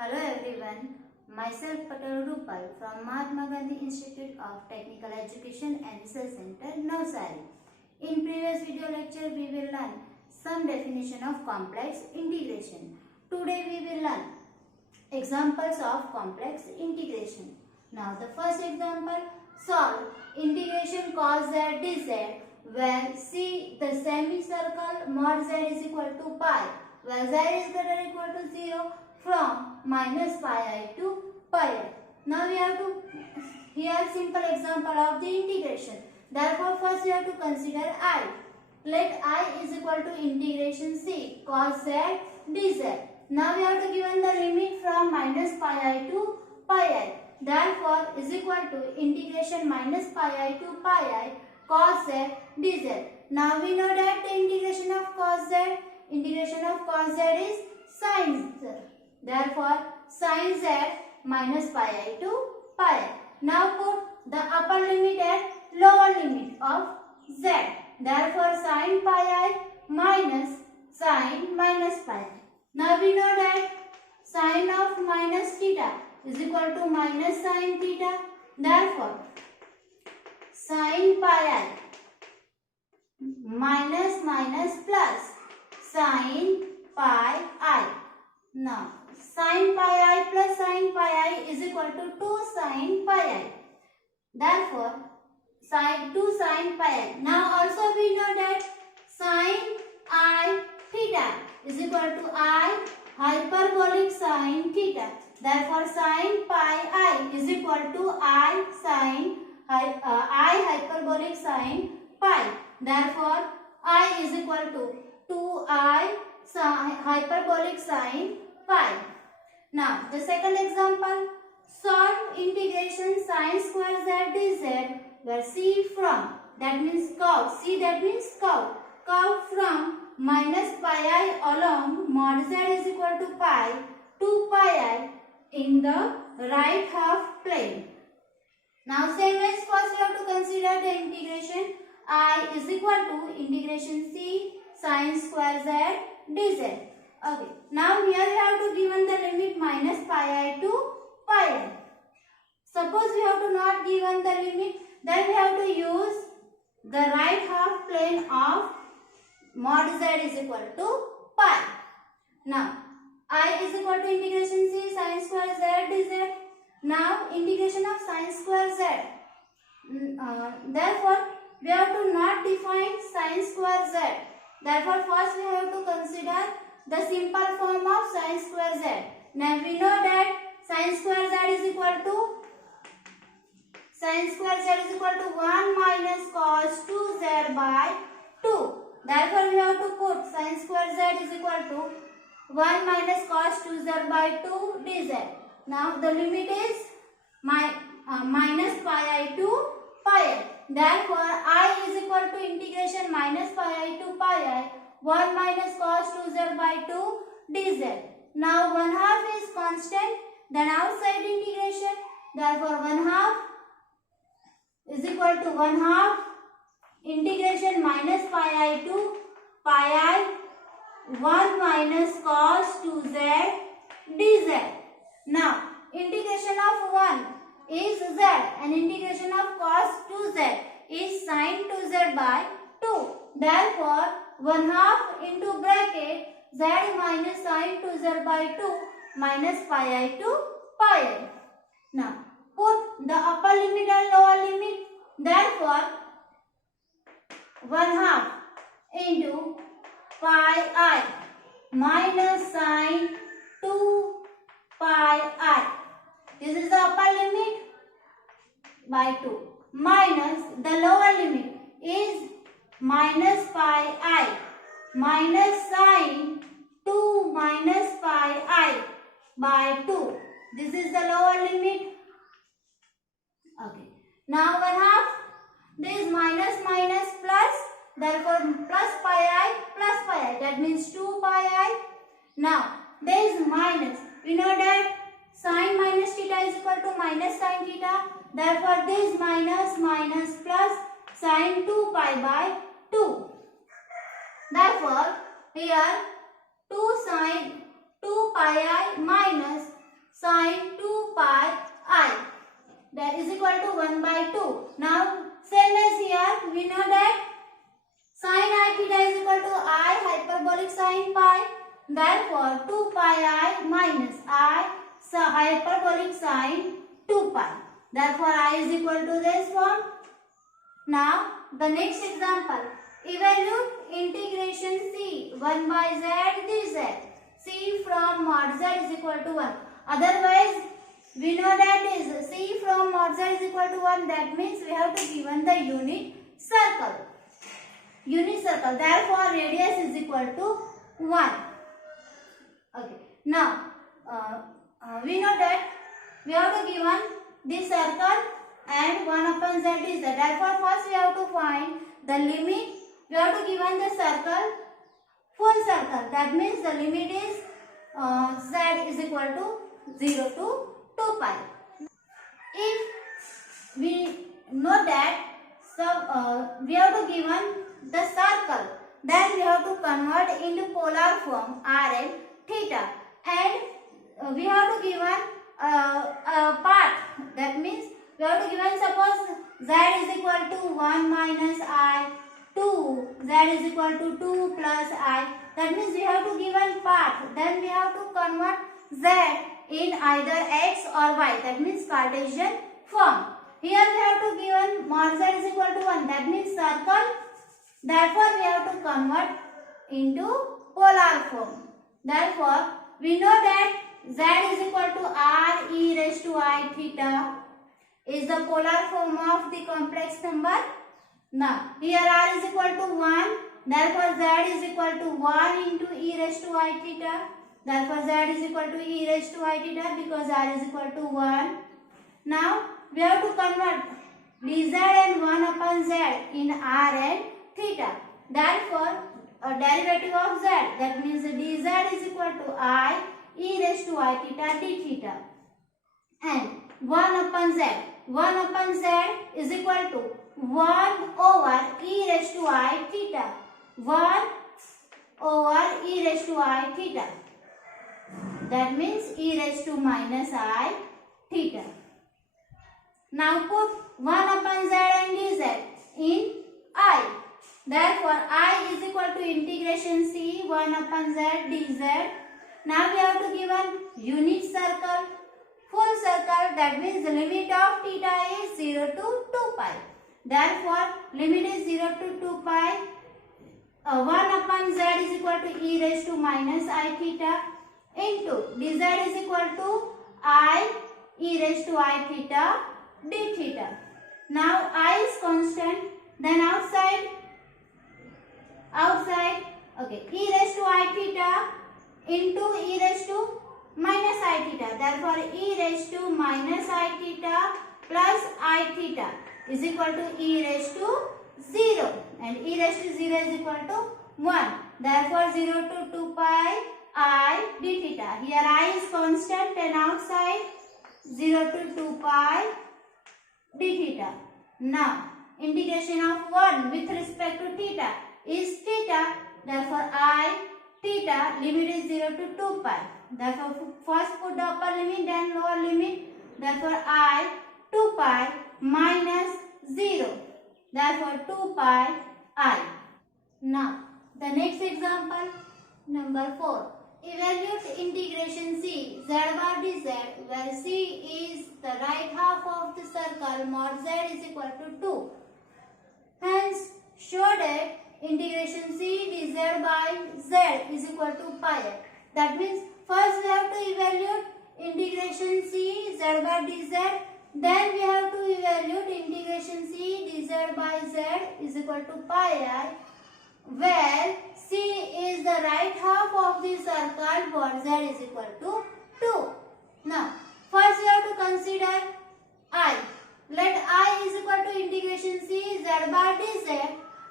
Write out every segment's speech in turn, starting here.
Hello everyone, myself Patel Rupal from Mahatma Gandhi Institute of Technical Education and Research Center, Navsari. In previous video lecture, we will learn some definition of complex integration. Today we will learn examples of complex integration. Now the first example, solve integration cos z dz where C the semicircle mod z is equal to pi where z is greater or equal to 0 from minus pi I to pi I. Now we have to here simple example of the integration. Therefore first we have to consider I. Let I is equal to integration C cos z dz. Now we have to given the limit from minus pi I to pi I. Therefore is equal to integration minus pi I to pi I cos z dz. Now we know that the integration of cos z is sin z. Therefore sin z minus pi I to pi I. Now put the upper limit and lower limit of z. Therefore sin pi I minus sin minus pi I. Now we know that sin of minus theta is equal to minus sin theta. Therefore sin pi I minus minus plus sin pi I. Now sin pi I plus sin pi I is equal to 2 sin pi I. Therefore sin 2 sin pi I. Now also we know that sin I theta is equal to I hyperbolic sin theta. Therefore sin pi I is equal to I hyperbolic sin pi. Therefore I is equal to 2I hyperbolic sin pi. Now the second example, solve integration sin square z dz where C from, that means curve, C that means curve from minus pi I along mod z is equal to pi to pi I in the right half plane. Now same as first we have to consider the integration I is equal to integration C sin square z dz. Okay. Now here we have to given the limit minus pi I to pi I. Suppose we have to not given the limit, then we have to use the right half plane of mod z is equal to pi. Now I is equal to integration C sin square z dz. Now integration of sin square z. Therefore we have to not define sin square z. Therefore first we have to consider the simple form of sin square z. Now we know that sin square z is equal to 1 minus cos 2z by 2. Therefore we have to put sin square z is equal to 1 minus cos 2z by 2 dz. Now the limit is minus pi I to pi I. Therefore I is equal to integration minus pi I to pi I 1 minus cos 2z by 2 dz. Now 1/2 is constant, then outside integration. Therefore 1/2 is equal to 1/2 integration minus pi I to pi I 1 minus cos 2z dz. Now integration of 1 is z and integration of cos 2z is sin 2z by 2. Therefore 1/2 into bracket z minus sin 2z by 2 minus pi I to pi I. Now put the upper limit and lower limit. Therefore 1/2 into pi I minus sin 2 pi I. This is the upper limit by 2 minus the lower limit is minus pi I minus sin 2 minus pi I by 2. This is the lower limit. Okay. Now 1/2. This is minus minus plus. Therefore plus pi I. That means 2 pi I. Now there is minus. We know that sin minus theta is equal to minus sin theta. Therefore this minus plus sin 2 pi by 2. Therefore here 2 pi I minus sine 2 pi I. That is equal to 1 by 2. Now same as here, we know that sine I theta is equal to I hyperbolic sine pi. Therefore 2 pi I minus I hyperbolic sine 2 pi. Therefore I is equal to this form. Now the next example. Evaluate integration C 1 by z dz. C from mod z is equal to 1. Otherwise we know that is C from mod z is equal to 1. That means we have to given the unit circle. Unit circle. Therefore radius is equal to 1. Okay. Now we know that we have to given this circle and 1 upon z is that. Therefore first we have to find the limit. We have to given the circle full circle. That means the limit is z is equal to 0 to 2 pi. If we know that we have to given the circle, then we have to convert into polar form r and theta, and we have to given a part. That means we have to given, suppose z is equal to 1 minus I, 2, z is equal to 2 plus I. That means we have to given part. Then we have to convert z in either x or y. That means Cartesian form. Here we have to given mod z is equal to 1. That means circle. Therefore we have to convert into polar form. Therefore we know that z is equal to r e raised to I theta is the polar form of the complex number. Now here r is equal to 1. Therefore z is equal to 1 into e raised to I theta. Therefore z is equal to e raised to I theta because r is equal to 1. Now we have to convert dz and 1 upon z in r and theta. Therefore a derivative of z, that means dz is equal to I e raised to I theta d theta, and 1 upon z. 1 upon z is equal to 1 over e raised to I theta. 1 over e raised to I theta. That means e raised to minus I theta. Now put 1 upon z and dz in I. Therefore I is equal to integration c 1 upon z dz. Now we have to given unit circle, full circle. That means the limit of theta is 0 to 2 pi. Therefore limit is 0 to 2 pi. 1 upon z is equal to e raised to minus I theta into dz is equal to I e raised to I theta d theta. Now I is constant. Then outside, okay, e raised to I theta into e raised to minus I theta. Therefore e raised to minus I theta plus I theta is equal to e raised to 0, and e raised to 0 is equal to 1. Therefore 0 to 2 pi I d theta. Here I is constant and outside 0 to 2 pi d theta. Now integration of 1 with respect to theta is theta. Therefore I theta limit is 0 to 2 pi. Therefore first put the upper limit then lower limit. Therefore I 2 pi minus 0. Therefore 2 pi I. Now the next example, number 4. Evaluate integration c z bar dz, where c is the right half of the circle mod z is equal to 2. Hence show that integration c dz by z is equal to pi. That means first we have to evaluate integration c z by dz. Then we have to evaluate integration c dz by z is equal to pi I, where c is the right half of the circle where z is equal to 2. Now first we have to consider I. Let I is equal to integration c z bar dz.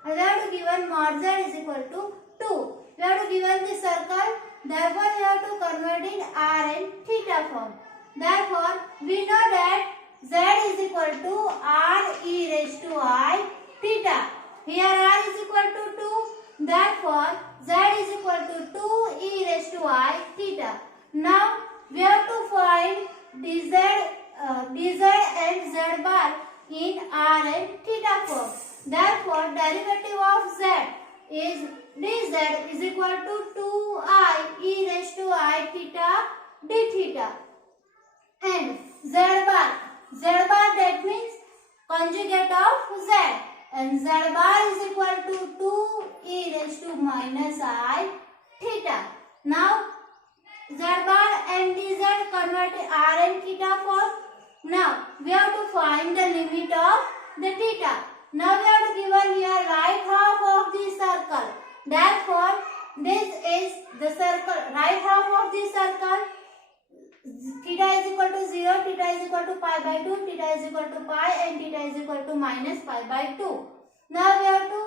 We have to given mod z is equal to 2. We have to given the circle. Therefore we have to convert in r and theta form. Therefore we know that z is equal to r e raised to I theta. Here r is equal to 2. Therefore z is equal to 2 e raised to I theta. Now we have to find is dz is equal to 2I e raised to I theta d theta. And z bar that means conjugate of z, and z bar is equal to 2 e raised to minus I theta. Now z bar and dz convert r and theta form. Now we have to find the limit of the theta. Now we have to given here right half of the circle. Therefore this is the circle, right half of the circle. Theta is equal to 0, theta is equal to pi by 2, theta is equal to pi, and theta is equal to minus pi by 2. Now we have to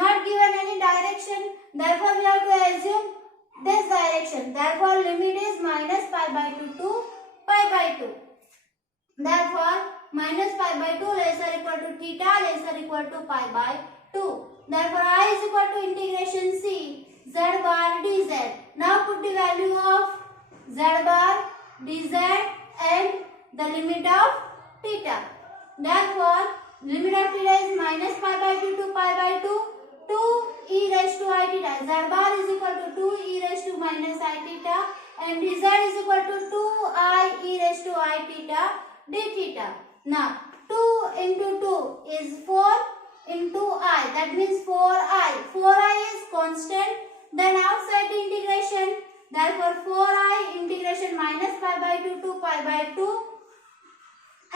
not given any direction, therefore we have to assume this direction. Therefore limit is minus pi by 2 to pi by 2. Therefore minus pi by 2 lesser equal to theta lesser equal to pi by 2. Therefore I is equal to integration c z bar dz. Now put the value of z bar dz and the limit of theta. Therefore limit of theta is minus pi by 2 to pi by 2, 2 e raised to I theta. Z bar is equal to 2 e raised to minus I theta, and dz is equal to 2I e raised to I theta d theta. Now 2 into 2 is 4 into I, that means 4I. 4I is constant. Then outside the integration, therefore 4I integration minus pi by 2 to pi by 2,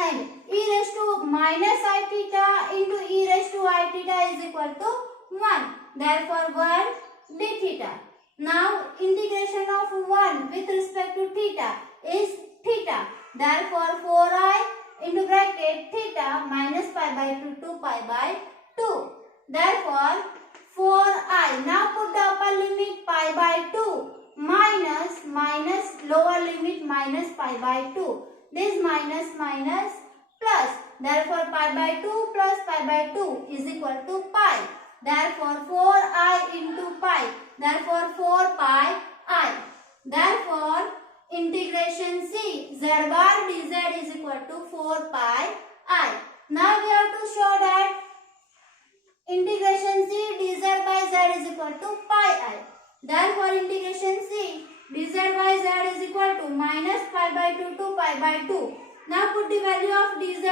and e raised to minus I theta into e raised to I theta is equal to 1. Therefore 1 d theta. Now integration of 1 with respect to theta is theta. Therefore 4I into bracket theta minus pi by 2 to pi by 2. Therefore 4I. Now put the upper limit pi by 2 minus lower limit minus pi by 2. This minus plus. Therefore pi by 2 plus pi by 2 is equal to pi. Therefore 4I into pi. Therefore 4 pi I. Therefore integration c z bar dz is equal to 4 pi I. Now we have to show that integration c dz by z is equal to pi I. Therefore integration c dz by z is equal to minus pi by 2 to pi by 2. Now put the value of dz.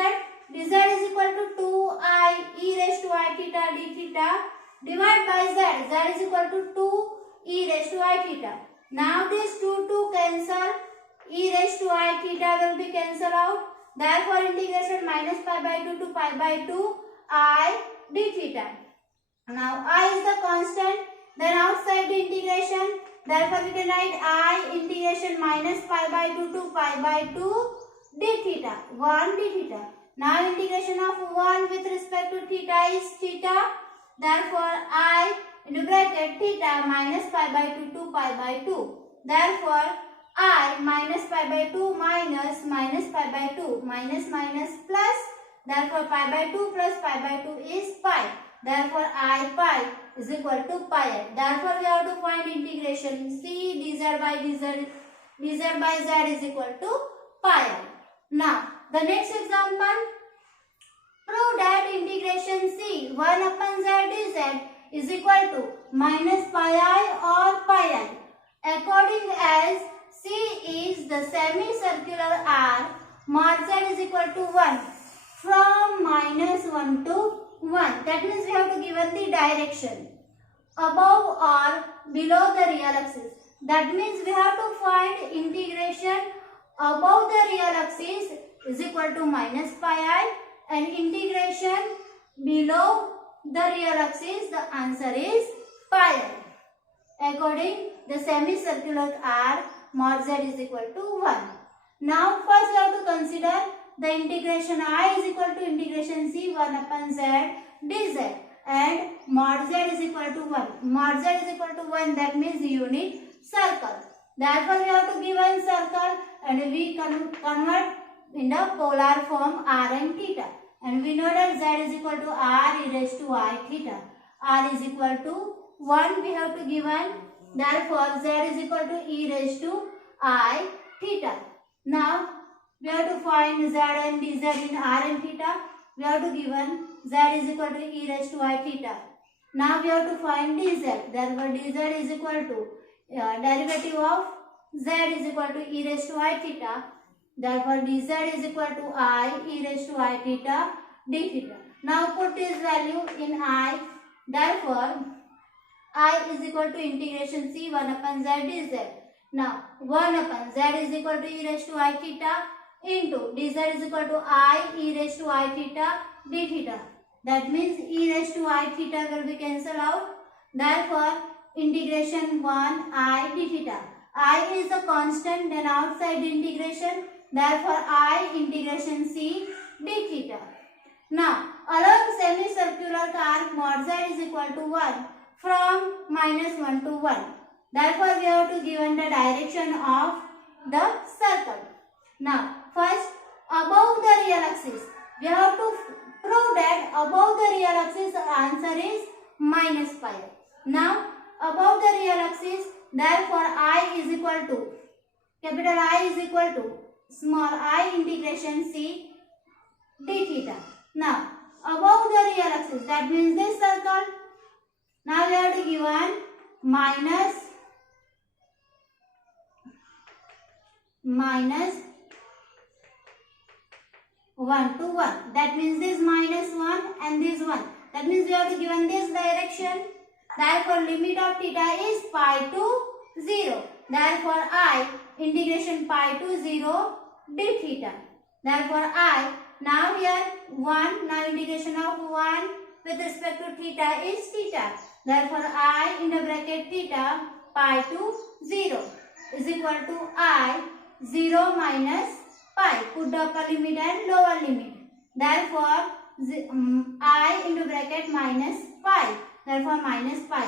dz is equal to 2I e raised to I theta d theta. Divide by z. z is equal to 2 e raised to I theta. Now this 2 cancel. E raised to I theta will be cancelled out. Therefore integration minus pi by 2 to pi by 2 I d theta. Now I is the constant. Then outside the integration, therefore we can write I integration minus pi by 2 to pi by 2 d theta. 1 d theta. Now integration of 1 with respect to theta is theta. Therefore I into bracket theta minus pi by 2 to pi by 2. Therefore I minus pi by 2 minus pi by 2 minus plus. Therefore pi by 2 plus pi by 2 is pi. Therefore I pi is equal to pi. Therefore we have to find integration c dz by z is equal to pi. Now the next example, prove that integration c 1 upon z dz is equal to minus pi I or pi I, according as c is the semicircular arc mod z is equal to 1 from minus 1 to 1. That means we have to given the direction above or below the real axis. That means we have to find integration above the real axis is equal to minus pi I, and integration below the real axis, the answer is pi I. According the semicircular arc mod z is equal to 1. Now first we have to consider the integration I is equal to integration c 1 upon z dz, and mod z is equal to 1. Mod z is equal to 1, that means unit circle. Therefore we have to give one circle and we convert in the polar form r and theta, and we know that z is equal to r e raised to I theta. R is equal to 1 we have to give 1. Therefore z is equal to e raised to I theta. Now we have to find z and dz in r and theta. We have to given z is equal to e raised to I theta. Now we have to find dz. Therefore dz is equal to derivative of z is equal to e raised to I theta. Therefore dz is equal to I e raised to I theta d theta. Now put this value in I. Therefore I is equal to integration c 1 upon z dz. Now 1 upon z is equal to e raised to I theta into dz is equal to I e raised to I theta d theta. That means e raised to I theta will be cancelled out. Therefore integration 1 I d theta. I is a constant, then outside integration. Therefore I integration c d theta. Now along semicircular arc mod z is equal to 1 from -1 to 1. Therefore we have to given the direction of the circle. Now first above the real axis we have to prove that above the real axis answer is -pi. Now above the real axis, therefore I is equal to capital I is equal to small I integration c d theta. Now above the real axis, that means this circle. Now we have to given minus 1 to 1. That means this -1 and this 1. That means we have to given this direction. Therefore limit of theta is pi to 0. Therefore I integration pi to 0 d theta. Therefore I, now here 1, now integration of 1 with respect to theta is theta. Therefore I in the bracket theta pi to 0 is equal to I 0 minus pi. Put the upper limit and lower limit. Therefore I into bracket minus pi. Therefore minus pi.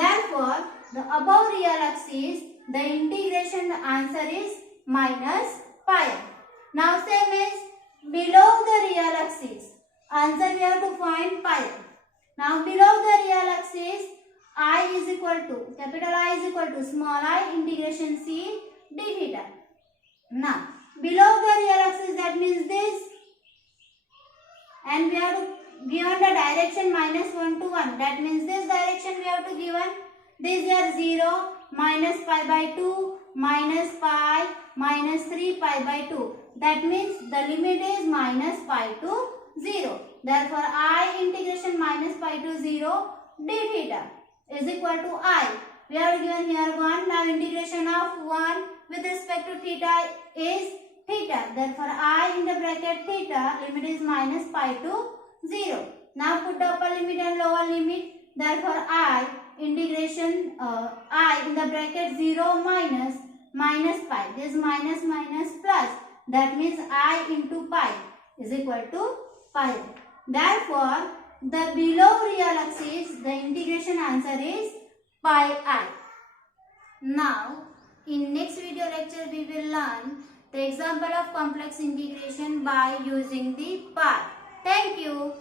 Therefore the above real axis, the integration answer is minus pi. Now same is below the real axis. Answer we have to find pi. Now below the real axis, I is equal to capital I is equal to small I integration c d theta. Now below the real axis, that means this, and we have to given the direction -1 to 1. That means this direction we have to given. This here 0 minus pi by 2 minus pi minus 3 pi by 2. That means the limit is minus pi to 0. Therefore I integration minus pi to 0 d theta is equal to I. We have given here 1. Now integration of 1 with respect to theta is theta. Therefore I in the bracket theta limit is minus pi to 0. Now put the upper limit and lower limit. Therefore I integration I in the bracket 0 minus pi. This minus plus. That means I into pi is equal to pi. Therefore the below real axis, the integration answer is pi I. Now in next video lecture we will learn the example of complex integration by using the part. Thank you.